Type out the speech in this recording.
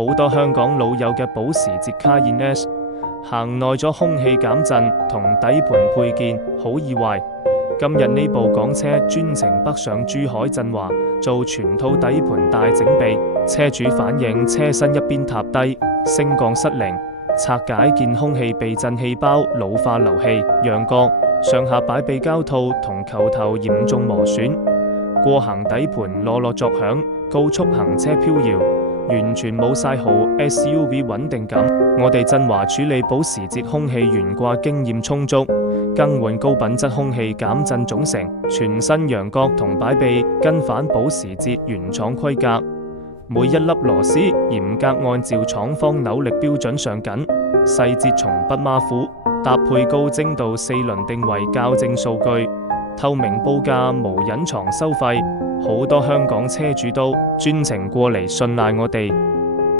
好多香港老友嘅保時捷卡宴 S， 行耐咗空氣減震同底盤配件好意外。今日呢部港車專程北上珠海振華做全套底盤大整備，車主反映車身一邊塌低，升降失靈，拆解件空氣避震氣包老化漏氣，羊角、上下擺臂膠套同球頭嚴重磨損，過行底盤落落作響，高速行車飄搖，完全冇晒豪 SUV 穩定感。我哋振華處理保時捷空氣懸掛經驗充足，更換高品質空氣減震總成，全新羊角同擺臂跟返保時捷原廠規格，每一粒螺絲嚴格按照廠方扭力標準上緊，細節從不馬虎，搭配高精度4輪定位校正數據，透明報價無隱藏收費，好多香港車主都專程過嚟信賴我哋。